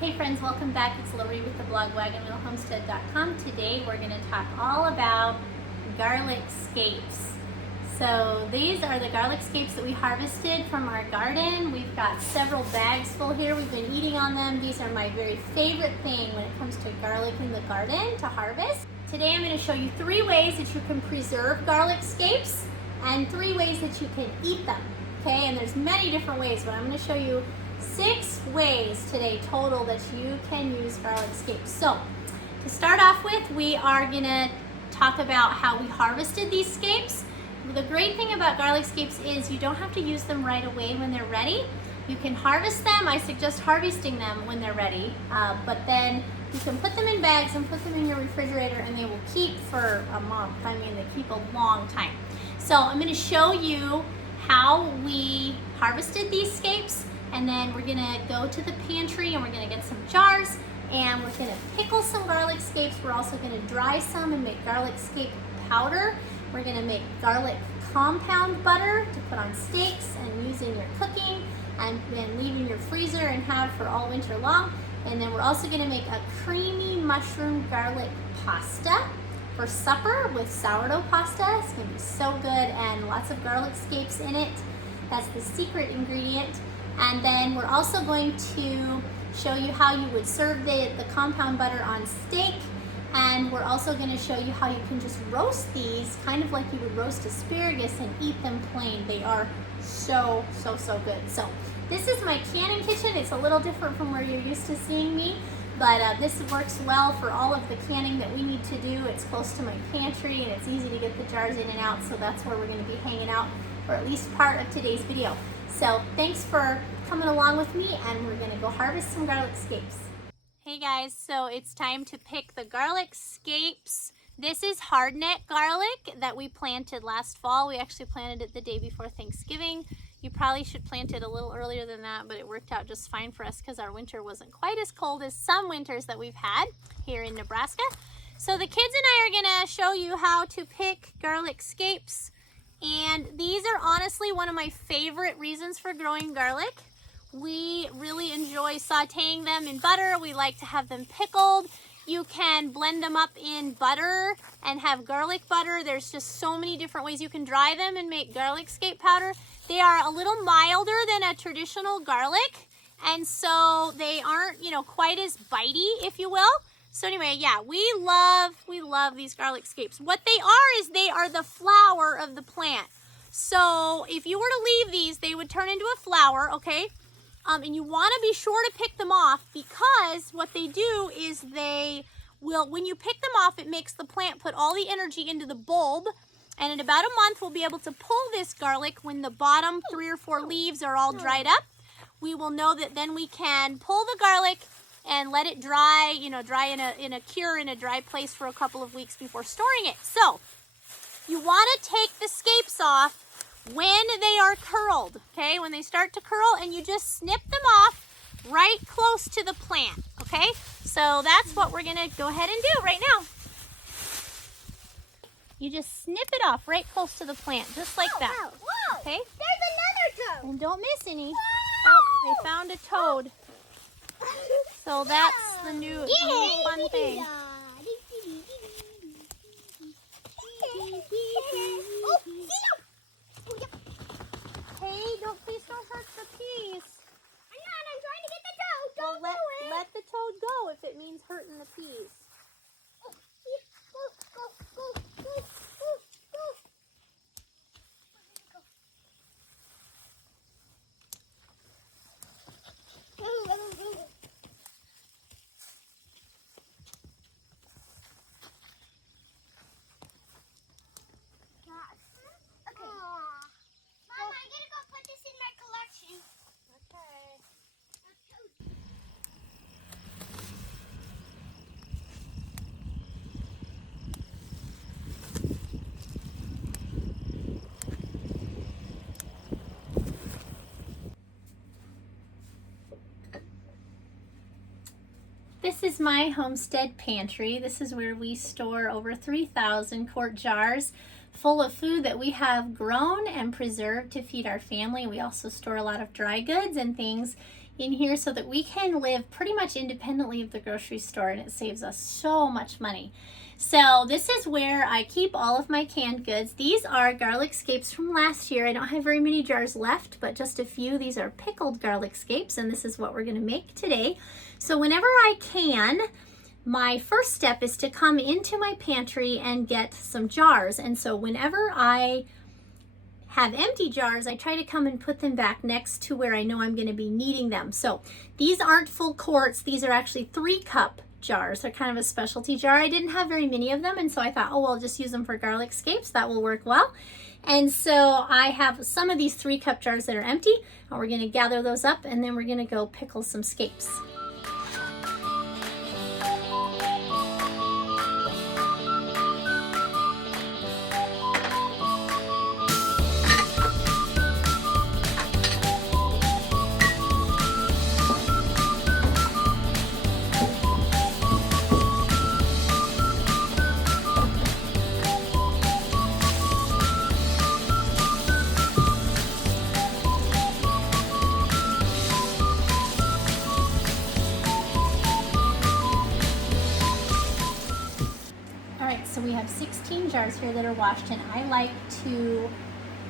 Hey friends, welcome back. It's Lori with the blog wagonwheelhomestead.com. Today we're going to talk all about garlic scapes. So these are the garlic scapes that we harvested from our garden. We've got several bags full here. We've been eating on them. These are my very favorite thing when it comes to garlic in the garden to harvest. Today I'm going to show you 3 ways that you can preserve garlic scapes and 3 ways that you can eat them. Okay, and there's many different ways, but I'm going to show you 6 ways today total that you can use garlic scapes. So to start off with, we are going to talk about how we harvested these scapes. The great thing about garlic scapes is you don't have to use them right away when they're ready. You can harvest them. I suggest harvesting them when they're ready, but then you can put them in bags and put them in your refrigerator and they will keep for a month. I mean, they keep a long time. So I'm going to show you how we harvested these scapes, and then we're going to go to the pantry and we're going to get some jars and we're going to pickle some garlic scapes. We're also going to dry some and make garlic scape powder. We're going to make garlic compound butter to put on steaks and use in your cooking and then leave in your freezer and have for all winter long. And then we're also going to make a creamy mushroom garlic pasta for supper with sourdough pasta. It's going to be so good and lots of garlic scapes in it. That's the secret ingredient. And then we're also going to show you how you would serve the compound butter on steak. And we're also going to show you how you can just roast these, kind of like you would roast asparagus, and eat them plain. They are so good. So this is my canning kitchen. It's a little different from where you're used to seeing me, but this works well for all of the canning that we need to do. It's close to my pantry and it's easy to get the jars in and out, so that's where we're going to be hanging out for at least part of today's video. So thanks for coming along with me, and we're going to go harvest some garlic scapes. Hey guys, so it's time to pick the garlic scapes. This is hardneck garlic that we planted last fall. We actually planted it the day before Thanksgiving. You probably should plant it a little earlier than that, but it worked out just fine for us because our winter wasn't quite as cold as some winters that we've had here in Nebraska. So the kids and I are gonna show you how to pick garlic scapes. And these are honestly one of my favorite reasons for growing garlic. We really enjoy sauteing them in butter. We like to have them pickled. You can blend them up in butter and have garlic butter. There's just so many different ways you can dry them and make garlic scape powder. They are a little milder than a traditional garlic, and so they aren't, quite as bitey, if you will. So anyway, yeah, we love these garlic scapes. What they are is they are the flower of the plant. So if you were to leave these, they would turn into a flower, okay? And you want to be sure to pick them off, because what they do is they will, when you pick them off, it makes the plant put all the energy into the bulb. And in about a month, we'll be able to pull this garlic when the bottom 3 or 4 leaves are all dried up. We will know that then we can pull the garlic and let it dry, dry in a cure in a dry place for a couple of weeks before storing it. So you want to take the scapes off when they are curled, okay? When they start to curl, and you just snip them off right close to the plant, okay? So that's what we're gonna go ahead and do right now. You just snip it off right close to the plant, just like that, okay? There's another toad. And don't miss any. Oh, they found a toad. So that's the new fun thing. Hey, please don't hurt the peas. I'm trying to get the toad. Don't Well, do it. let the toad go if it means hurting the peas. Go. This is my homestead pantry. This is where we store over 3,000 quart jars full of food that we have grown and preserved to feed our family. We also store a lot of dry goods and things in here so that we can live pretty much independently of the grocery store, and it saves us so much money. So this is where I keep all of my canned goods. These are garlic scapes from last year. I don't have very many jars left, but just a few. These are pickled garlic scapes, and this is what we're gonna make today. So whenever I can, my first step is to come into my pantry and get some jars. And so whenever I have empty jars, I try to come and put them back next to where I know I'm gonna be needing them. So these aren't full quarts. These are actually 3-cup jars. They're kind of a specialty jar. I didn't have very many of them, and so I thought, oh, well, I'll just use them for garlic scapes. That will work well. And so I have some of these 3-cup jars that are empty, and we're gonna gather those up, and then we're gonna go pickle some scapes. So we have 16 jars here that are washed, and I like to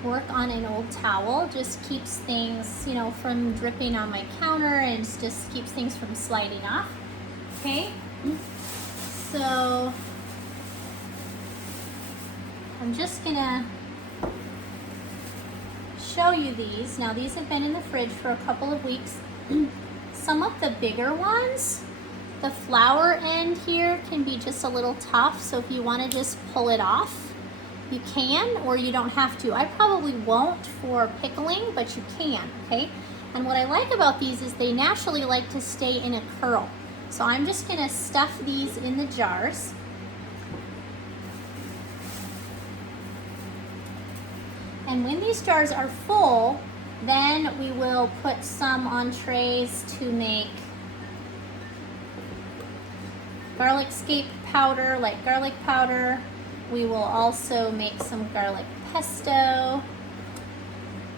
work on an old towel. Just keeps things, you know, from dripping on my counter, and just keeps things from sliding off. Okay, so I'm just gonna show you these. Now these have been in the fridge for a couple of weeks. Some of the bigger ones, the flour end here can be just a little tough, so if you want to just pull it off, you can, or you don't have to. I probably won't for pickling, but you can, okay? And what I like about these is they naturally like to stay in a curl. So I'm just going to stuff these in the jars. And when these jars are full, then we will put some on trays to make garlic scape powder, like garlic powder. We will also make some garlic pesto.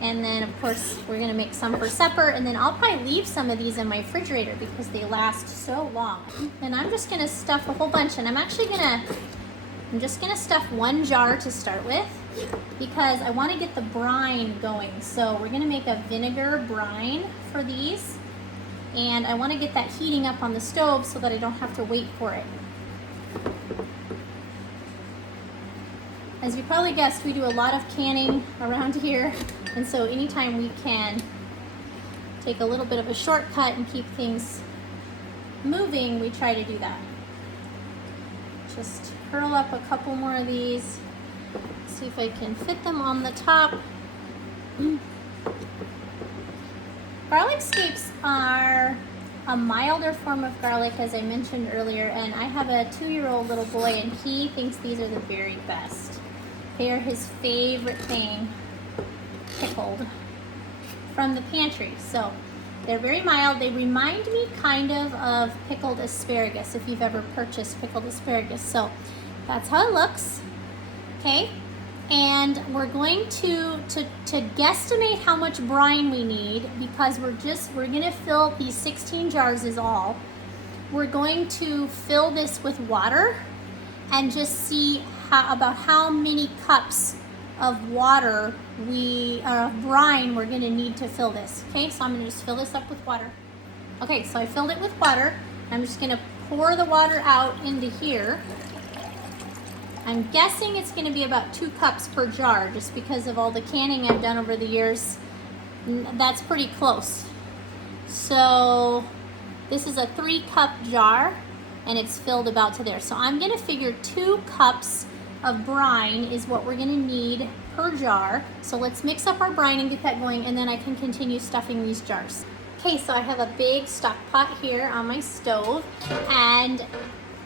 And then of course we're gonna make some for supper, and then I'll probably leave some of these in my refrigerator because they last so long. And I'm just gonna stuff a whole bunch, and I'm just gonna stuff 1 jar to start with because I wanna get the brine going. So we're gonna make a vinegar brine for these. And I want to get that heating up on the stove so that I don't have to wait for it. As you probably guessed, we do a lot of canning around here, and so anytime we can take a little bit of a shortcut and keep things moving, we try to do that. Just curl up a couple more of these, see if I can fit them on the top. Garlic scapes are a milder form of garlic, as I mentioned earlier, and I have a 2-year-old little boy, and he thinks these are the very best. They are his favorite thing pickled from the pantry. So they're very mild. They remind me kind of pickled asparagus, if you've ever purchased pickled asparagus. So that's how it looks, okay? And we're going to guesstimate how much brine we need, because we're gonna fill these 16 jars is all. We're going to fill this with water and just see about how many cups of water brine we're gonna need to fill this. Okay, so I'm gonna just fill this up with water. Okay, so I filled it with water. I'm just gonna pour the water out into here. I'm guessing it's going to be about 2 cups per jar, just because of all the canning I've done over the years. That's pretty close. So this is a 3-cup jar, and it's filled about to there. So I'm going to figure 2 cups of brine is what we're going to need per jar. So let's mix up our brine and get that going, and then I can continue stuffing these jars. Okay, so I have a big stock pot here on my stove, and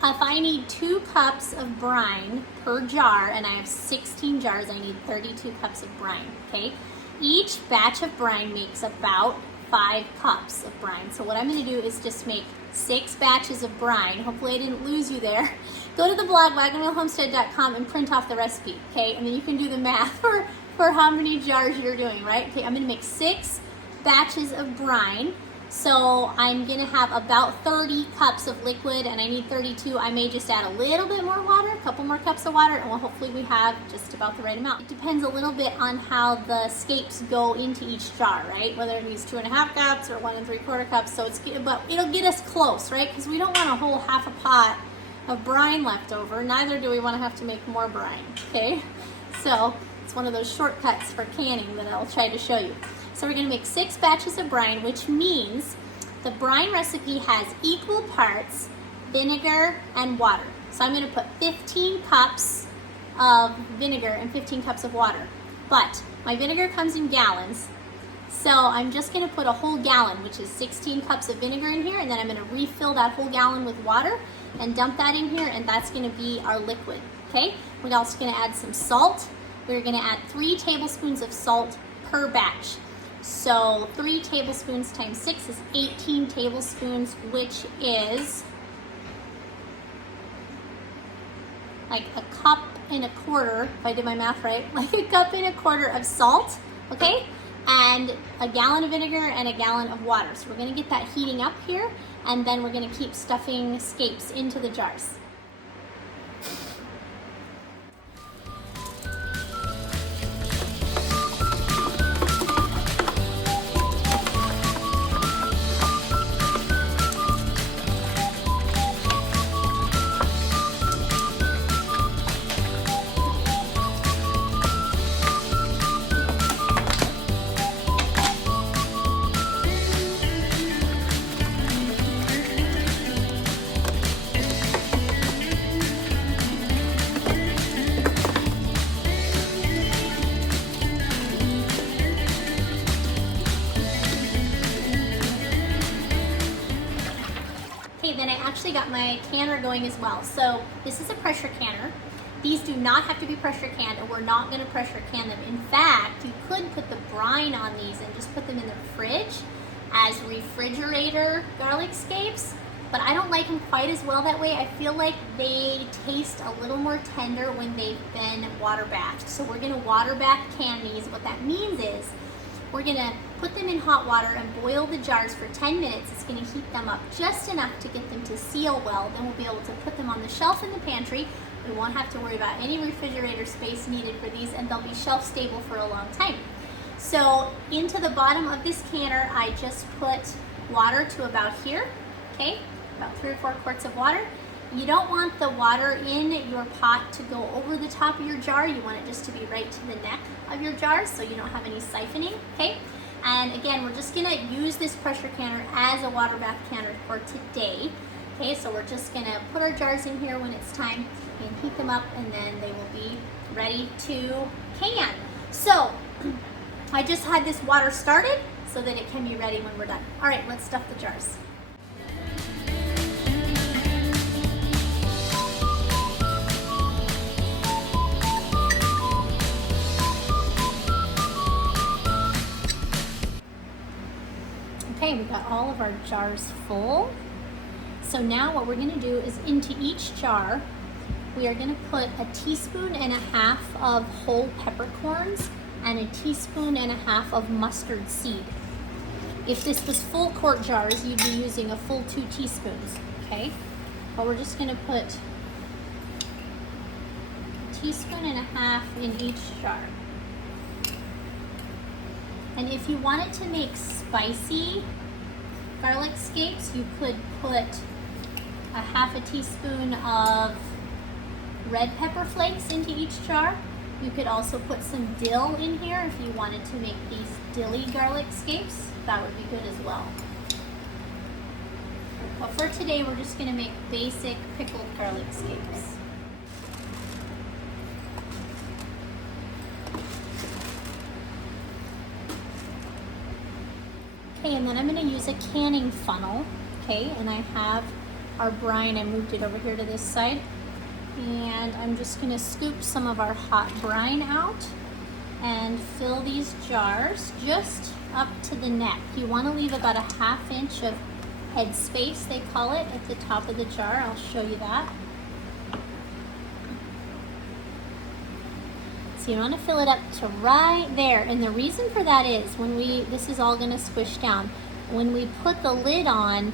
if I need 2 cups of brine per jar, and I have 16 jars, I need 32 cups of brine, okay? Each batch of brine makes about 5 cups of brine. So what I'm gonna do is just make 6 batches of brine. Hopefully I didn't lose you there. Go to the blog, wagonwheelhomestead.com, and print off the recipe, okay? And then you can do the math for how many jars you're doing, right? Okay, I'm gonna make 6 batches of brine. So I'm gonna have about 30 cups of liquid, and I need 32. I may just add a little bit more water, a couple more cups of water, and hopefully we have just about the right amount. It depends a little bit on how the scapes go into each jar, right? Whether it needs 2.5 cups or 1 3/4 cups. So but it'll get us close, right? Because we don't want a whole half a pot of brine left over. Neither do we want to have to make more brine, okay? So it's one of those shortcuts for canning that I'll try to show you. So we're gonna make 6 batches of brine, which means the brine recipe has equal parts vinegar and water. So I'm gonna put 15 cups of vinegar and 15 cups of water. But my vinegar comes in gallons, so I'm just gonna put a whole gallon, which is 16 cups of vinegar in here, and then I'm gonna refill that whole gallon with water and dump that in here, and that's gonna be our liquid, okay? We're also gonna add some salt. We're gonna add 3 tablespoons of salt per batch. So 3 tablespoons times 6 is 18 tablespoons, which is like a cup and a quarter, if I did my math right, like a cup and a quarter of salt, okay? And a gallon of vinegar and a gallon of water. So we're gonna get that heating up here, and then we're gonna keep stuffing scapes into the jars. Then I actually got my canner going as well. So this is a pressure canner. These do not have to be pressure canned, and we're not going to pressure can them. In fact, you could put the brine on these and just put them in the fridge as refrigerator garlic scapes, but I don't like them quite as well that way. I feel like they taste a little more tender when they've been water bathed. So we're going to water bath can these. What that means is we're gonna put them in hot water and boil the jars for 10 minutes. It's gonna heat them up just enough to get them to seal well. Then we'll be able to put them on the shelf in the pantry. We won't have to worry about any refrigerator space needed for these, and they'll be shelf stable for a long time. So into the bottom of this canner, I just put water to about here, okay? About 3 or 4 quarts of water. You don't want the water in your pot to go over the top of your jar. You want it just to be right to the neck of your jar so you don't have any siphoning, okay? And again, we're just gonna use this pressure canner as a water bath canner for today. Okay, so we're just gonna put our jars in here when it's time and heat them up, and then they will be ready to can. So I just had this water started so that it can be ready when we're done. All right, let's stuff the jars. Okay, we got all of our jars full. So now what we're gonna do is into each jar, we are gonna put a teaspoon and a half of whole peppercorns and a teaspoon and a half of mustard seed. If this was full quart jars, you'd be using a full 2 teaspoons, okay? But we're just gonna put a teaspoon and a half in each jar. And if you wanted to make spicy garlic scapes, you could put a half a teaspoon of red pepper flakes into each jar. You could also put some dill in here if you wanted to make these dilly garlic scapes. That would be good as well. But for today, we're just gonna make basic pickled garlic scapes. Okay, and then I'm going to use a canning funnel, okay, and I have our brine. I moved it over here to this side, and I'm just going to scoop some of our hot brine out and fill these jars just up to the neck. You want to leave about a 1/2 inch of head space, they call it, at the top of the jar. I'll show you that. So you want to fill it up to right there, and the reason for that is this is all going to squish down. When we put the lid on,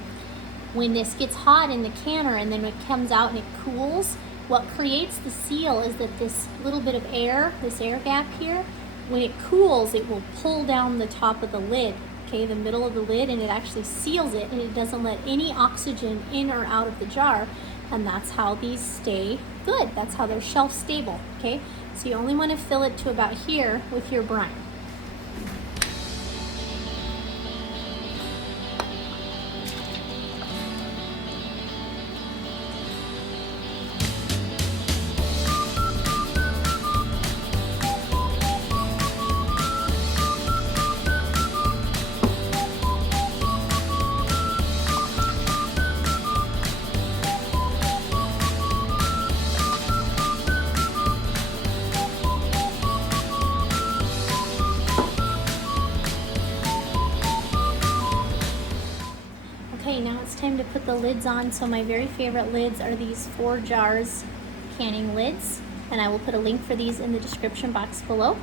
when this gets hot in the canner and then it comes out and it cools, what creates the seal is that this little bit of air, this air gap here, when it cools, it will pull down the top of the lid, okay, the middle of the lid, and it actually seals it, and it doesn't let any oxygen in or out of the jar, and that's how these stay good. That's how they're shelf stable, okay? So you only want to fill it to about here with your brine. Okay, now it's time to put the lids on. So my very favorite lids are these 4 jars canning lids, and I will put a link for these in the description box below.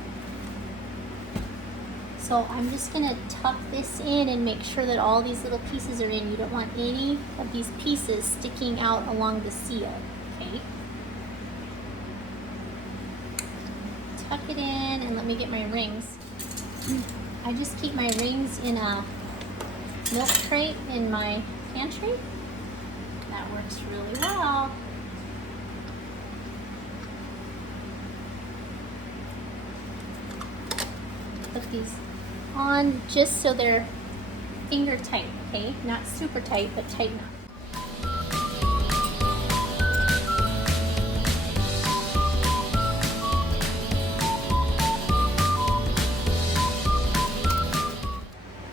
So I'm just gonna tuck this in and make sure that all these little pieces are in. You don't want any of these pieces sticking out along the seal, okay? Tuck it in, and let me get my rings. I just keep my rings in a milk crate in my pantry. That works really well. Put these on just so they're finger tight, okay? Not super tight, but tight enough.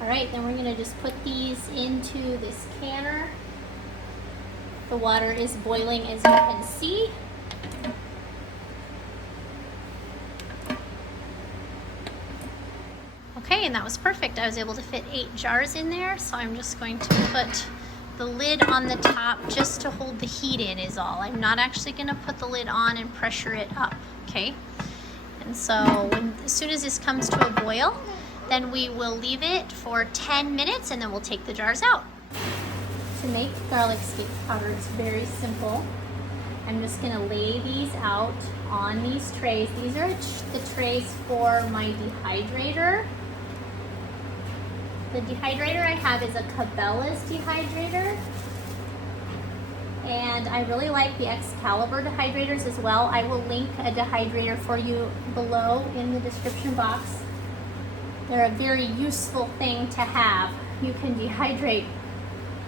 Alright, then we're going to just put these into this canner. The water is boiling, as you can see. Okay, and that was perfect. I was able to fit 8 jars in there, so I'm just going to put the lid on the top just to hold the heat in is all. I'm not actually going to put the lid on and pressure it up, okay? And so as soon as this comes to a boil, then we will leave it for 10 minutes and then we'll take the jars out. To make garlic scape powder, it's very simple. I'm just gonna lay these out on these trays. These are the trays for my dehydrator. The dehydrator I have is a Cabela's dehydrator. And I really like the Excalibur dehydrators as well. I will link a dehydrator for you below in the description box. They're a very useful thing to have. You can dehydrate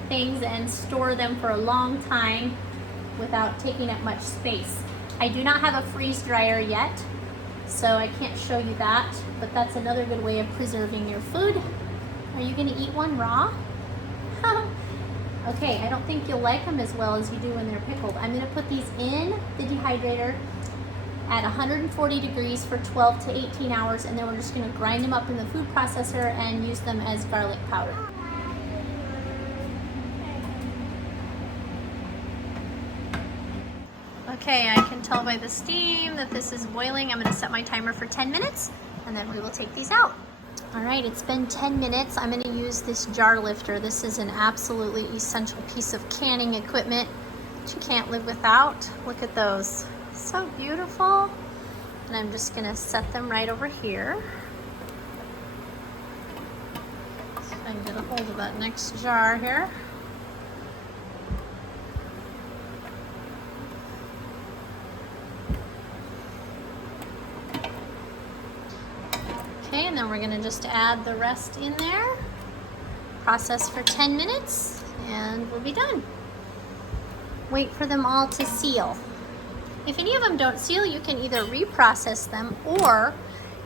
things and store them for a long time without taking up much space. I do not have a freeze dryer yet, so I can't show you that, but that's another good way of preserving your food. Are you gonna eat one raw? Okay, I don't think you'll like them as well as you do when they're pickled. I'm gonna put these in the dehydrator at 140 degrees for 12 to 18 hours, and then we're just gonna grind them up in the food processor and use them as garlic powder. Okay, I can tell by the steam that this is boiling. I'm gonna set my timer for 10 minutes, and then we will take these out. All right, it's been 10 minutes. I'm gonna use this jar lifter. This is an absolutely essential piece of canning equipment that you can't live without. Look at those. So beautiful. And I'm just gonna set them right over here. So I can get a hold of that next jar here. Okay, and then we're gonna just add the rest in there. Process for 10 minutes and we'll be done. Wait for them all to seal. If any of them don't seal, you can either reprocess them or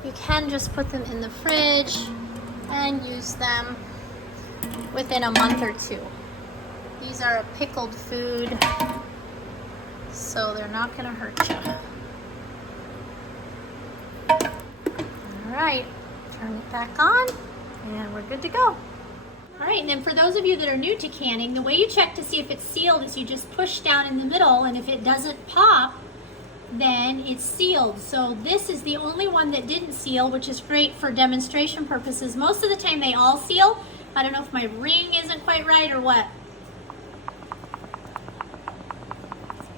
you can just put them in the fridge and use them within a month or 2. These are a pickled food, so they're not gonna hurt you. All right, turn it back on and we're good to go. All right, and then for those of you that are new to canning, the way you check to see if it's sealed is you just push down in the middle, and if it doesn't pop, then it's sealed. So this is the only one that didn't seal, which is great for demonstration purposes. Most of the time they all seal, I don't know if my ring isn't quite right or what.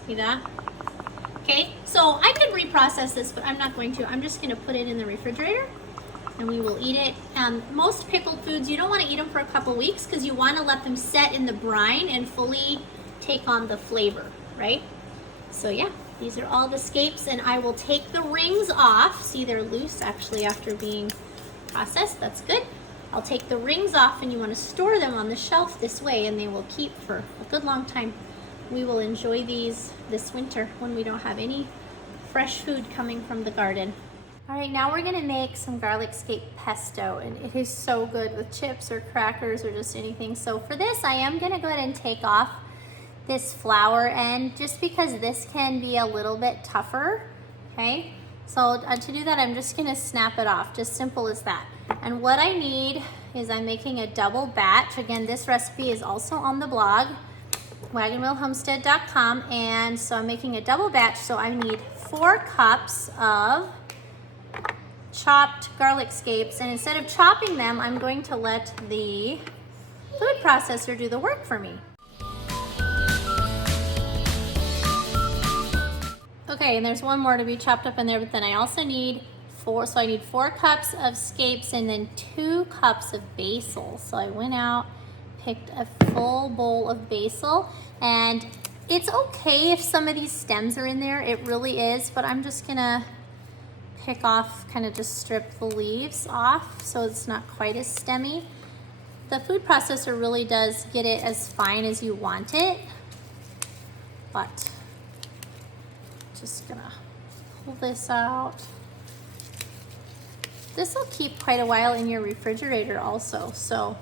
See that? Okay, so I could reprocess this, but I'm not going to. I'm just gonna put it in the refrigerator and we will eat it. Most pickled foods, you don't wanna eat them for a couple weeks because you wanna let them set in the brine and fully take on the flavor, right? So yeah, these are all the scapes, and I will take the rings off. See, they're loose actually after being processed. That's good. I'll take the rings off, and you want to store them on the shelf this way, and they will keep for a good long time. We will enjoy these this winter when we don't have any fresh food coming from the garden. All right, now we're gonna make some garlic scape pesto, and it is so good with chips or crackers or just anything. So for this, I am gonna go ahead and take off this flour end just because this can be a little bit tougher, okay? So to do that, I'm just gonna snap it off, just simple as that. And what I need is I'm making a double batch. Again, this recipe is also on the blog, wagonwheelhomestead.com, and so I'm making a double batch, so I need 4 cups of chopped garlic scapes, and instead of chopping them, I'm going to let the food processor do the work for me. Okay, and there's one more to be chopped up in there, but then I also need 4, so I need 4 cups of scapes and then 2 cups of basil. So I went out, picked a full bowl of basil, and it's okay if some of these stems are in there, it really is, but I'm just gonna pick off, kind of just strip the leaves off so it's not quite as stemmy. The food processor really does get it as fine as you want it, but just gonna pull this out. This will keep quite a while in your refrigerator also, so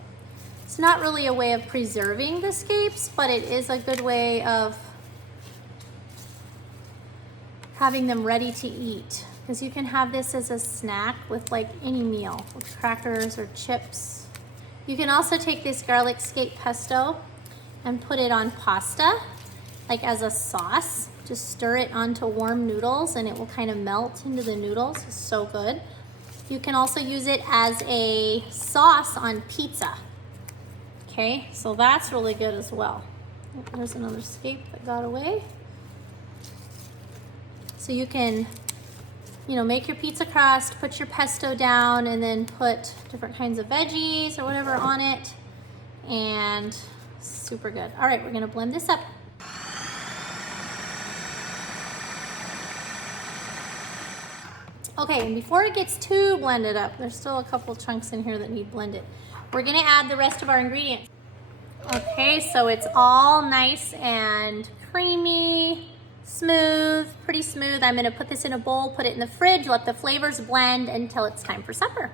it's not really a way of preserving the scapes, but it is a good way of having them ready to eat, because you can have this as a snack with like any meal, with crackers or chips. You can also take this garlic scape pesto and put it on pasta, like as a sauce. Just stir it onto warm noodles and it will kind of melt into the noodles. It's so good. You can also use it as a sauce on pizza. Okay, so that's really good as well. There's another scape that got away. So you can, you know, make your pizza crust, put your pesto down, and then put different kinds of veggies or whatever on it, and super good. All right, we're gonna blend this up. Okay, and before it gets too blended up, there's still a couple chunks in here that need blended. We're gonna add the rest of our ingredients. Okay, so it's all nice and creamy, smooth, pretty smooth. I'm gonna put this in a bowl, put it in the fridge, let the flavors blend until it's time for supper.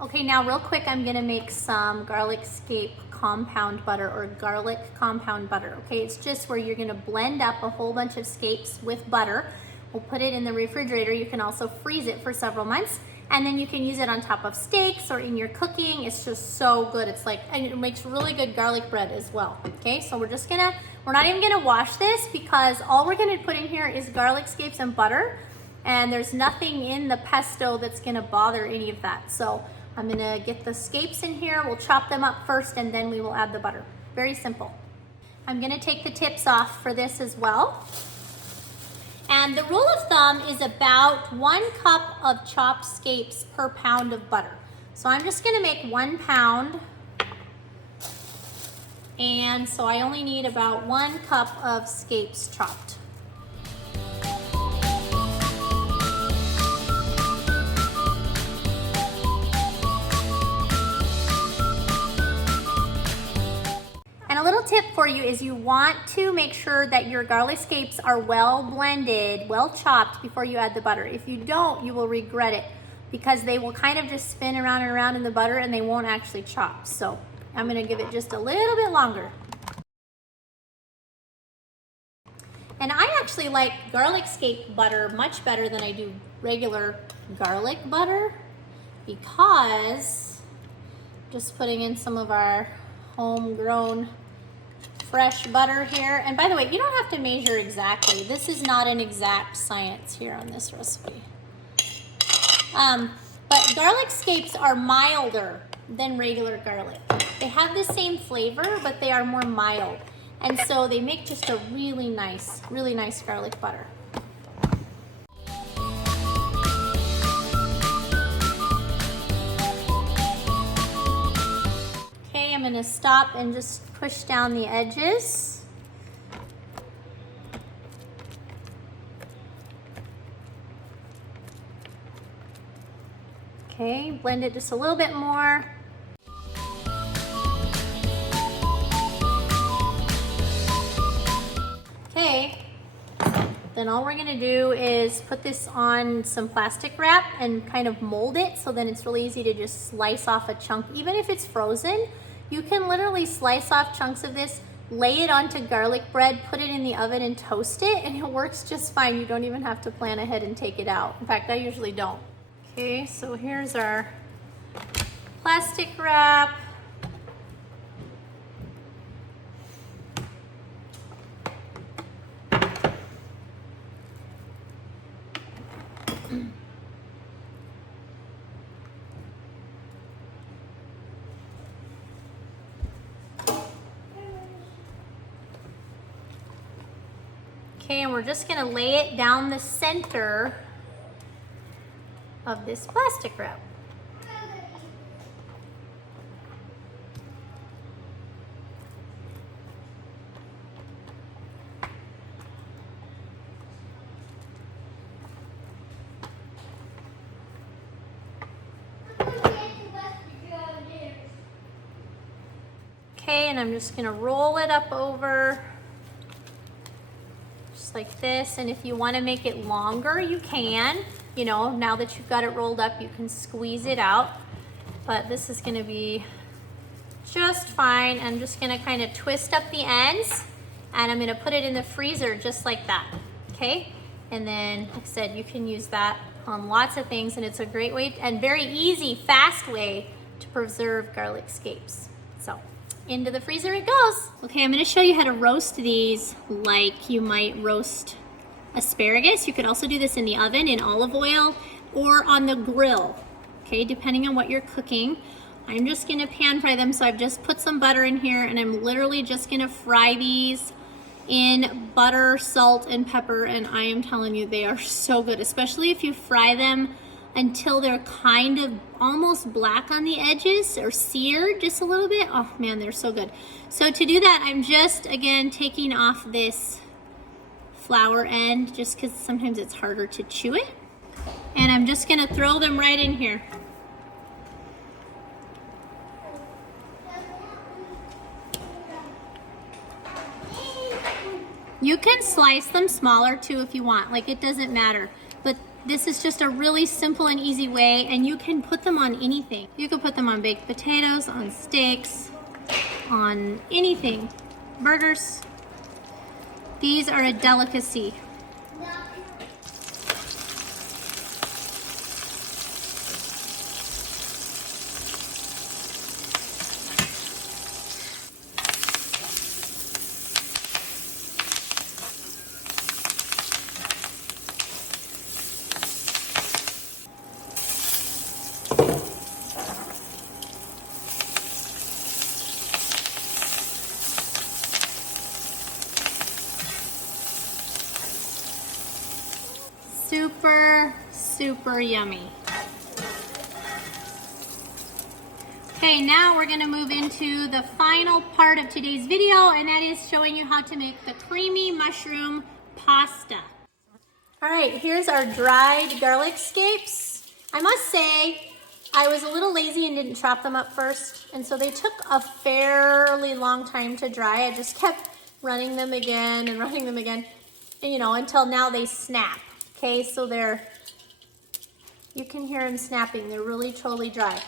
Okay, now real quick, I'm gonna make some garlic scape compound butter or garlic compound butter. Okay, it's just where you're gonna blend up a whole bunch of scapes with butter. We'll put it in the refrigerator. You can also freeze it for several months, and then you can use it on top of steaks or in your cooking. It's just so good. It's like, and it makes really good garlic bread as well. Okay, so we're not even gonna wash this because all we're gonna put in here is garlic scapes and butter, and there's nothing in the pesto that's gonna bother any of that. So I'm gonna get the scapes in here. We'll chop them up first and then we will add the butter. Very simple. I'm gonna take the tips off for this as well. And the rule of thumb is about 1 cup of chopped scapes per pound of butter. So I'm just gonna make 1 pound. And so I only need about 1 cup of scapes chopped. And a little tip for you is you want to make sure that your garlic scapes are well blended, well chopped before you add the butter. If you don't, you will regret it because they will kind of just spin around and around in the butter and they won't actually chop. So I'm gonna give it just a little bit longer. And I actually like garlic scape butter much better than I do regular garlic butter because just putting in some of our homegrown fresh butter here. And by the way, you don't have to measure exactly. This is not an exact science here on this recipe. But garlic scapes are milder than regular garlic. They have the same flavor, but they are more mild. And so they make just a really nice garlic butter. Okay, I'm gonna stop and just push down the edges. Okay, blend it just a little bit more. Okay, then all we're gonna do is put this on some plastic wrap and kind of mold it so then it's really easy to just slice off a chunk. Even if it's frozen, you can literally slice off chunks of this, lay it onto garlic bread, put it in the oven and toast it, and it works just fine. You don't even have to plan ahead and take it out. In fact, I usually don't. Okay, so here's our plastic wrap. Okay, and we're just gonna lay it down the center of this plastic wrap. Okay, and I'm just gonna roll it up over just like this. And if you wanna make it longer, you can. You know, now that you've got it rolled up, you can squeeze it out. But this is gonna be just fine. I'm just gonna kind of twist up the ends and I'm gonna put it in the freezer just like that, okay? And then, like I said, you can use that on lots of things, and it's a great way and very easy, fast way to preserve garlic scapes. So, into the freezer it goes. Okay, I'm gonna show you how to roast these like you might roast asparagus. You could also do this in the oven in olive oil or on the grill, okay, depending on what you're cooking. I'm just gonna pan fry them, so I've just put some butter in here and I'm literally just gonna fry these in butter, salt, and pepper, and I am telling you, they are so good, especially if you fry them until they're kind of almost black on the edges or seared just a little bit. Oh man, they're so good. So to do that, I'm just, again, taking off this flour end just because sometimes it's harder to chew it. And I'm just gonna throw them right in here. You can slice them smaller too if you want, like it doesn't matter. But this is just a really simple and easy way, and you can put them on anything. You can put them on baked potatoes, on steaks, on anything. Burgers. These are a delicacy. Super, super yummy. Okay, now we're gonna move into the final part of today's video, and that is showing you how to make the creamy mushroom pasta. All right, here's our dried garlic scapes. I must say, I was a little lazy and didn't chop them up first, and so they took a fairly long time to dry. I just kept running them again and running them again, and, you know, until now they snap. Okay, so you can hear them snapping. They're really totally dry.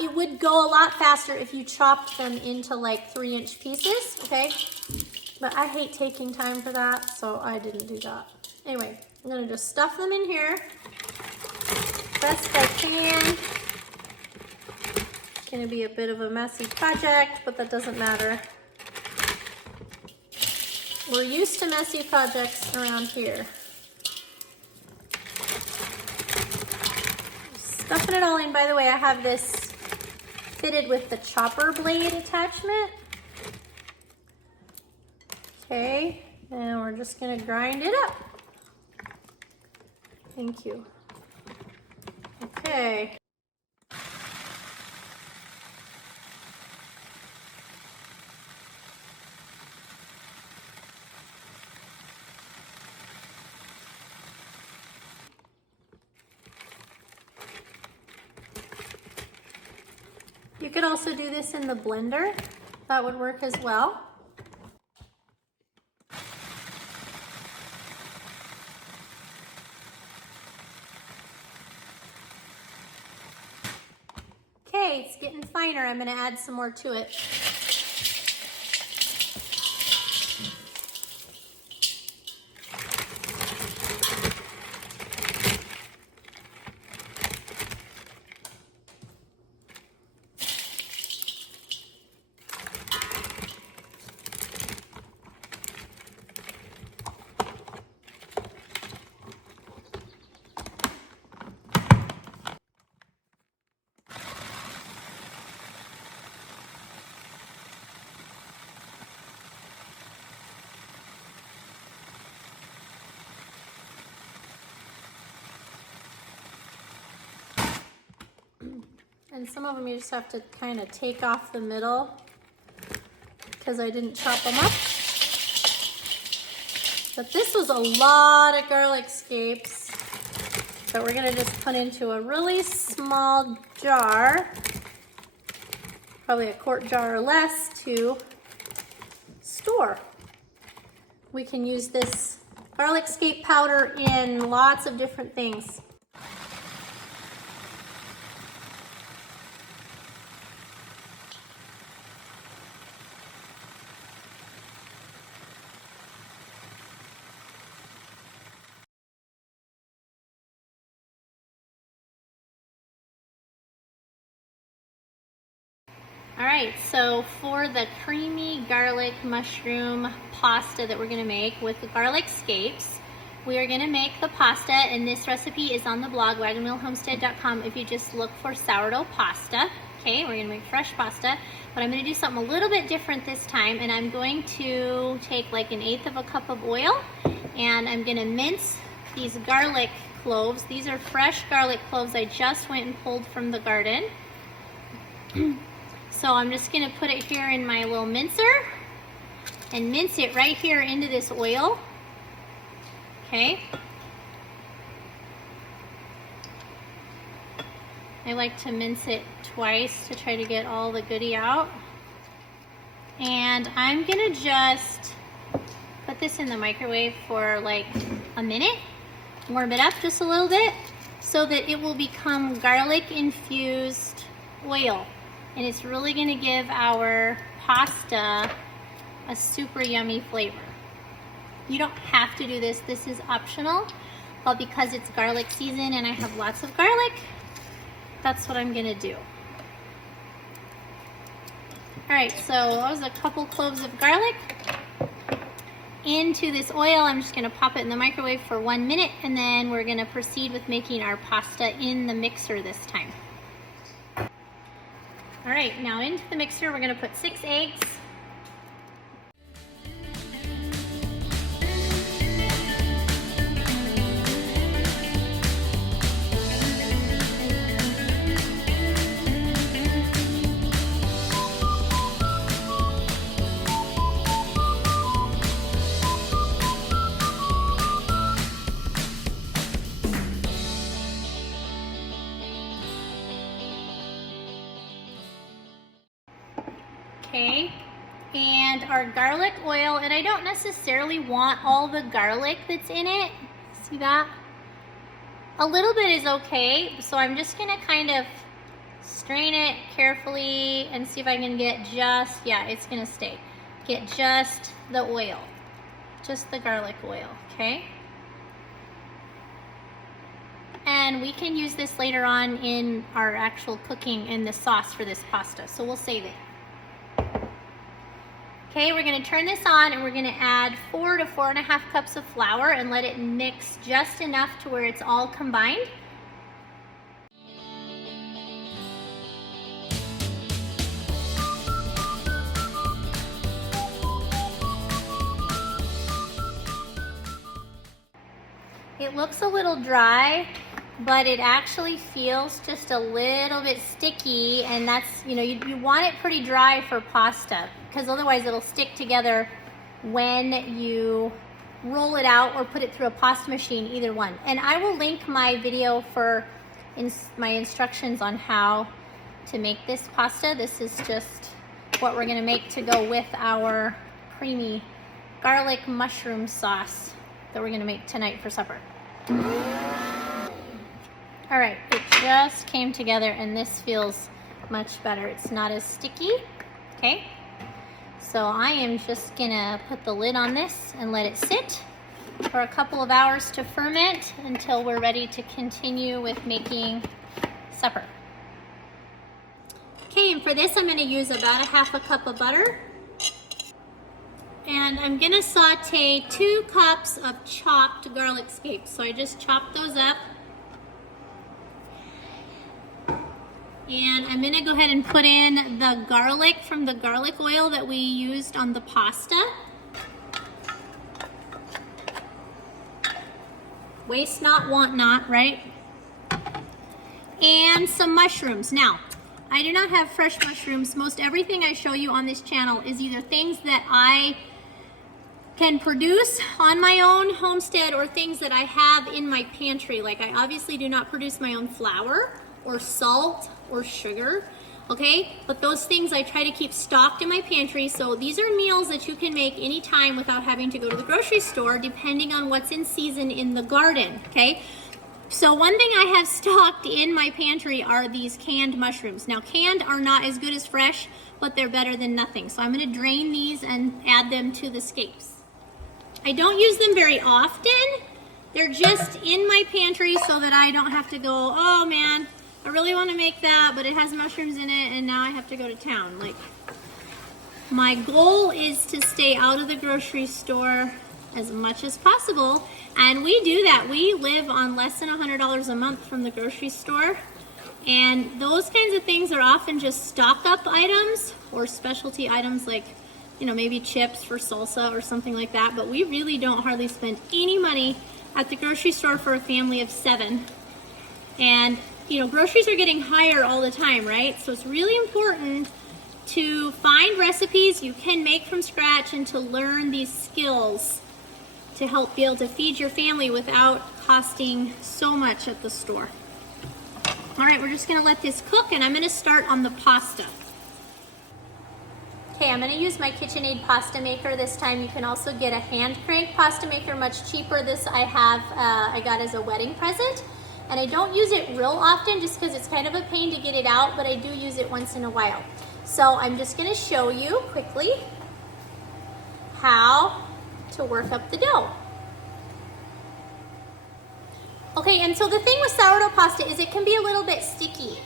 It would go a lot faster if you chopped them into like 3-inch pieces, okay? But I hate taking time for that, so I didn't do that. Anyway, I'm gonna just stuff them in here best I can. It's gonna be a bit of a messy project, but that doesn't matter. We're used to messy projects around here. Stuffing it all in. By the way, I have this fitted with the chopper blade attachment. Okay, and we're just gonna grind it up. Thank you. Okay. You could also do this in the blender. That would work as well. Okay, it's getting finer. I'm gonna add some more to it. And some of them you just have to kind of take off the middle because I didn't chop them up. But this was a lot of garlic scapes that we're gonna just put into a really small jar, probably a quart jar or less, to store. We can use this garlic scape powder in lots of different things. All right, so for the creamy garlic mushroom pasta that we're gonna make with the garlic scapes, we are gonna make the pasta, and this recipe is on the blog, wagonwheelhomestead.com, if you just look for sourdough pasta. Okay, we're gonna make fresh pasta, but I'm gonna do something a little bit different this time, and I'm going to take like 1/8 of a cup of oil, and I'm gonna mince these garlic cloves. These are fresh garlic cloves I just went and pulled from the garden. So I'm just gonna put it here in my little mincer and mince it right here into this oil. Okay. I like to mince it twice to try to get all the goodie out. And I'm gonna just put this in the microwave for like a minute, warm it up just a little bit so that it will become garlic infused oil. And it's really gonna give our pasta a super yummy flavor. You don't have to do this, this is optional, but because it's garlic season and I have lots of garlic, that's what I'm gonna do. All right, so that was a couple cloves of garlic. Into this oil, I'm just gonna pop it in the microwave for 1 minute, and then we're gonna proceed with making our pasta in the mixer this time. All right, now into the mixer, we're gonna put 6 eggs. Okay, and our garlic oil, and I don't necessarily want all the garlic that's in it. See that? A little bit is okay, so I'm just gonna kind of strain it carefully and see if I can get just, yeah, it's gonna stay. Get just the oil, just the garlic oil, okay? And we can use this later on in our actual cooking in the sauce for this pasta, so we'll save it. Okay, we're gonna turn this on and we're gonna add 4 to 4.5 cups of flour and let it mix just enough to where it's all combined. It looks a little dry, but it actually feels just a little bit sticky, and that's, you want it pretty dry for pasta, because otherwise it'll stick together when you roll it out or put it through a pasta machine, either one. And I will link my video for my instructions on how to make this pasta. This is just what we're gonna make to go with our creamy garlic mushroom sauce that we're gonna make tonight for supper. All right, it just came together and this feels much better. It's not as sticky, okay? So I am just gonna put the lid on this and let it sit for a couple of hours to ferment until we're ready to continue with making supper. Okay, and for this I'm gonna use about a half a cup of butter. And I'm gonna saute 2 cups of chopped garlic scapes. So I just chopped those up. And I'm gonna go ahead and put in the garlic from the garlic oil that we used on the pasta. Waste not, want not, right? And some mushrooms. Now, I do not have fresh mushrooms. Most everything I show you on this channel is either things that I can produce on my own homestead or things that I have in my pantry. Like, I obviously do not produce my own flour or salt or sugar, okay? But those things I try to keep stocked in my pantry. So these are meals that you can make anytime without having to go to the grocery store, depending on what's in season in the garden, okay? So one thing I have stocked in my pantry are these canned mushrooms. Now, canned are not as good as fresh, but they're better than nothing. So I'm gonna drain these and add them to the scapes. I don't use them very often. They're just in my pantry so that I don't have to go, oh man, I really want to make that, but it has mushrooms in it and now I have to go to town. Like, my goal is to stay out of the grocery store as much as possible, and we do that. We live on less than $100 a month from the grocery store, and those kinds of things are often just stock up items or specialty items like, maybe chips for salsa or something like that, but we really don't hardly spend any money at the grocery store for a family of 7. And groceries are getting higher all the time, right? So it's really important to find recipes you can make from scratch and to learn these skills to help be able to feed your family without costing so much at the store. All right, we're just gonna let this cook, and I'm gonna start on the pasta. Okay, I'm gonna use my KitchenAid pasta maker this time. You can also get a hand crank pasta maker, much cheaper. This I got as a wedding present. And I don't use it real often just because it's kind of a pain to get it out, but I do use it once in a while. So I'm just gonna show you quickly how to work up the dough. Okay, and so the thing with sourdough pasta is it can be a little bit sticky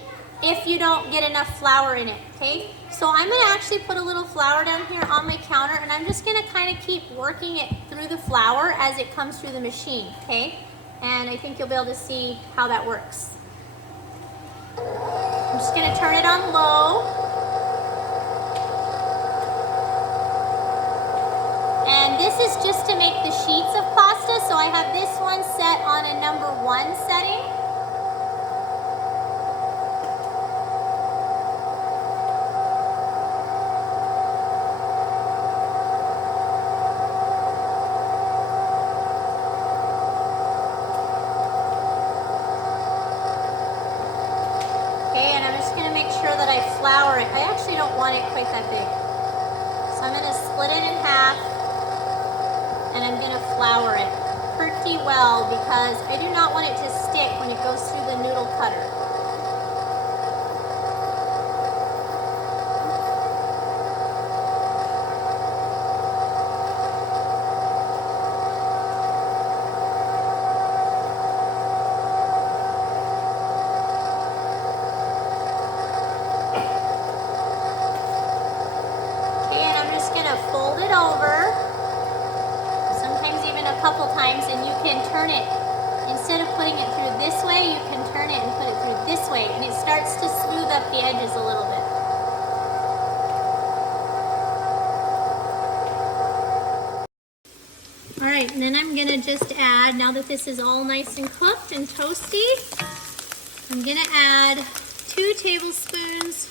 if you don't get enough flour in it, okay? So I'm gonna actually put a little flour down here on my counter, and I'm just gonna kind of keep working it through the flour as it comes through the machine, okay? And I think you'll be able to see how that works. I'm just gonna turn it on low. And this is just to make the sheets of pasta, so I have this one set on a number 1 setting. Flour it. I actually don't want it quite that big. So I'm going to split it in half and I'm going to flour it pretty well because I do not want it to stick when it goes through the noodle cutter. Fold it over, sometimes even a couple times, and you can turn it. Instead of putting it through this way, you can turn it and put it through this way, and it starts to smooth up the edges a little bit. All right, and then I'm gonna just add, now that this is all nice and cooked and toasty, I'm gonna add 2 tablespoons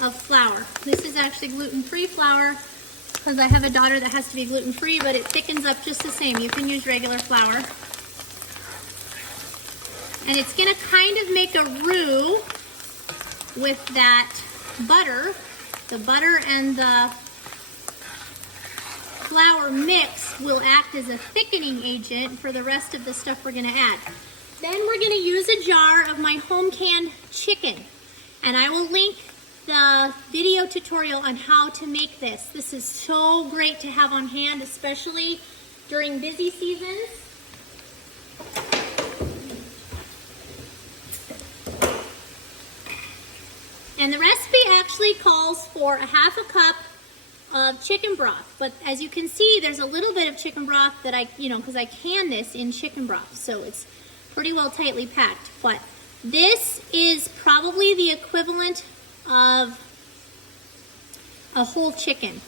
of flour. This is actually gluten-free flour because I have a daughter that has to be gluten-free, but it thickens up just the same. You can use regular flour. And it's gonna kind of make a roux with that butter. The butter and the flour mix will act as a thickening agent for the rest of the stuff we're gonna add. Then we're gonna use a jar of my home canned chicken. And I will link the video tutorial on how to make this. This is so great to have on hand, especially during busy seasons. And the recipe actually calls for a 1/2 cup of chicken broth. But as you can see, there's a little bit of chicken broth that because I can this in chicken broth. So it's pretty well tightly packed. But this is probably the equivalent of a whole chicken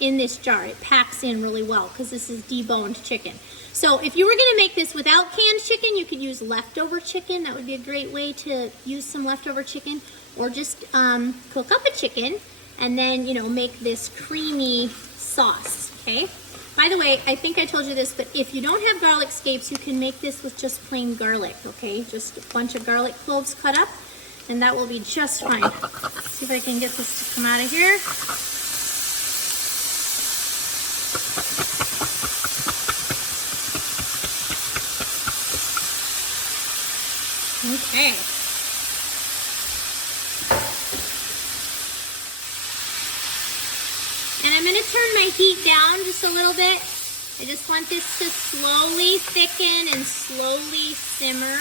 in this jar. It packs in really well because this is deboned chicken. So if you were gonna make this without canned chicken, you could use leftover chicken. That would be a great way to use some leftover chicken, or just cook up a chicken and then, make this creamy sauce, okay? By the way, I think I told you this, but if you don't have garlic scapes, you can make this with just plain garlic, okay? Just a bunch of garlic cloves cut up, and that will be just fine. Let's see if I can get this to come out of here. Okay. And I'm going to turn my heat down just a little bit. I just want this to slowly thicken and slowly simmer.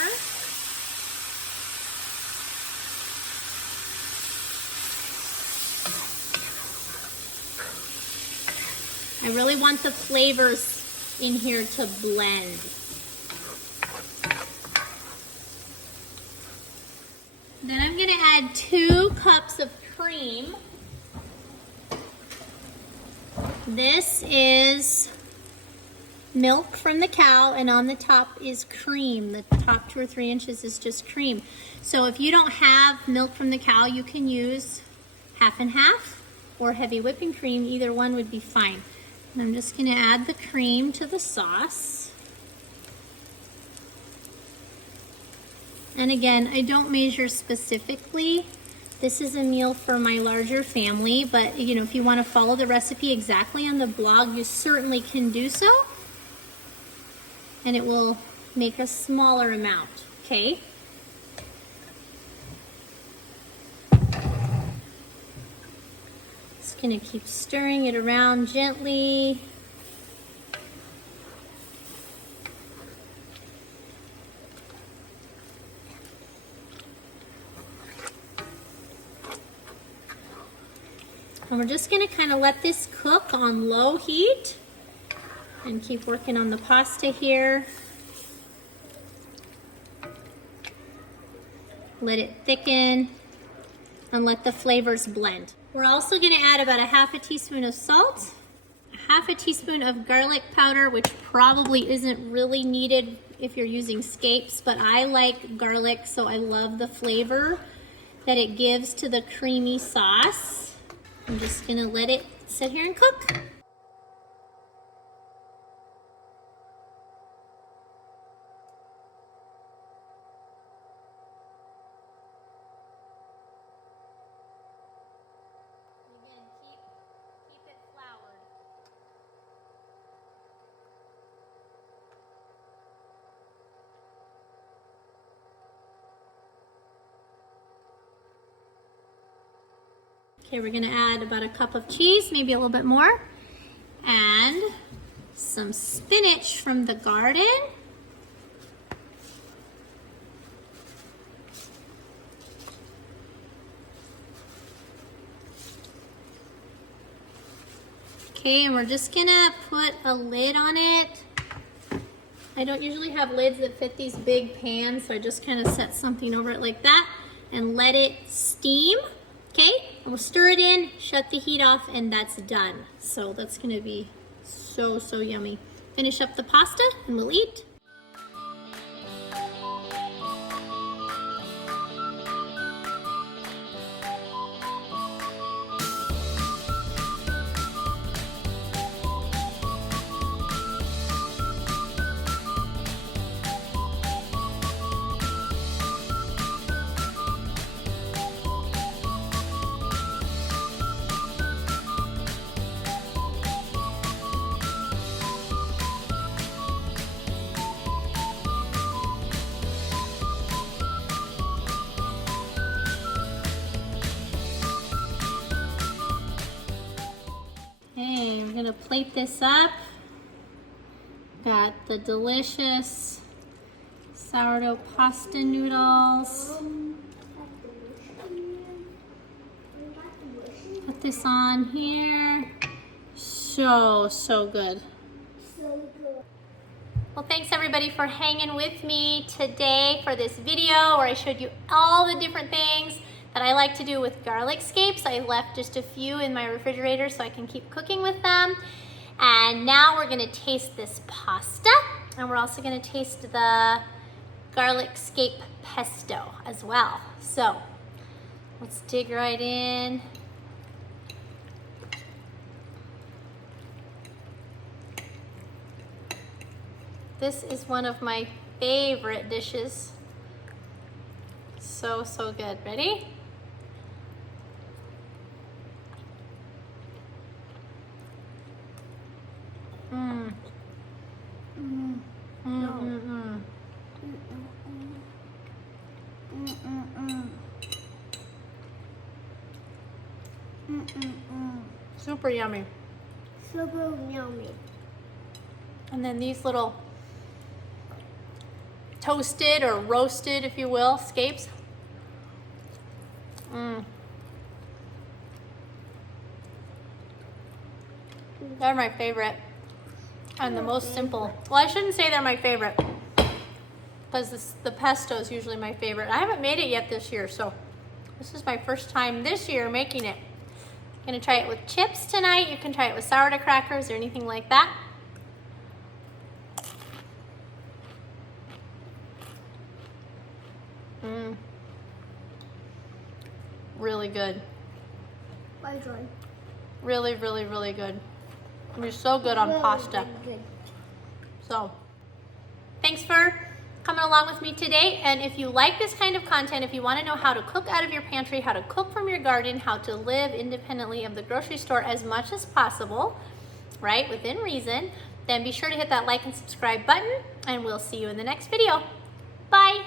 I really want the flavors in here to blend. Then I'm going to add 2 cups of cream. This is milk from the cow, and on the top is cream. The top 2 or 3 inches is just cream. So if you don't have milk from the cow, you can use 1/2 and 1/2 or heavy whipping cream. Either one would be fine. And I'm just going to add the cream to the sauce. And again, I don't measure specifically. This is a meal for my larger family, but if you want to follow the recipe exactly on the blog, you certainly can do so. And it will make a smaller amount, okay? Just gonna keep stirring it around gently. And we're just going to kind of let this cook on low heat and keep working on the pasta here. Let it thicken and let the flavors blend. We're also going to add about 1/2 teaspoon of salt, 1/2 teaspoon of garlic powder, which probably isn't really needed if you're using scapes, but I like garlic, so I love the flavor that it gives to the creamy sauce. I'm just gonna let it sit here and cook. Again, keep it floured. Okay, we're gonna add about a cup of cheese, maybe a little bit more, and some spinach from the garden. Okay, and we're just gonna put a lid on it. I don't usually have lids that fit these big pans, so I just kind of set something over it like that and let it steam. Okay, and we'll stir it in, shut the heat off, and that's done. So that's gonna be so yummy. finish up the pasta and we'll eat. Okay, we're gonna plate this up. Got the delicious sourdough pasta noodles. Put this on here. So good. Well, thanks everybody for hanging with me today for this video where I showed you all the different things that I like to do with garlic scapes. I left just a few in my refrigerator so I can keep cooking with them. And now we're gonna taste this pasta, and we're also gonna taste the garlic scape pesto as well. So let's dig right in. This is one of my favorite dishes. So good. Ready? Super yummy. Super yummy. And then these little toasted or roasted, if you will, scapes. They're my favorite and the most simple. Well, I shouldn't say they're my favorite because the pesto is usually my favorite. I haven't made it yet this year, so this is my first time this year making it. I'm gonna try it with chips tonight. You can try it with sourdough crackers or anything like that. Really good. Really good. You're so good on pasta. So, thanks for coming along with me today. And if you like this kind of content, if you want to know how to cook out of your pantry, how to cook from your garden, how to live independently of the grocery store as much as possible, right, within reason, then be sure to hit that like and subscribe button, and we'll see you in the next video. Bye.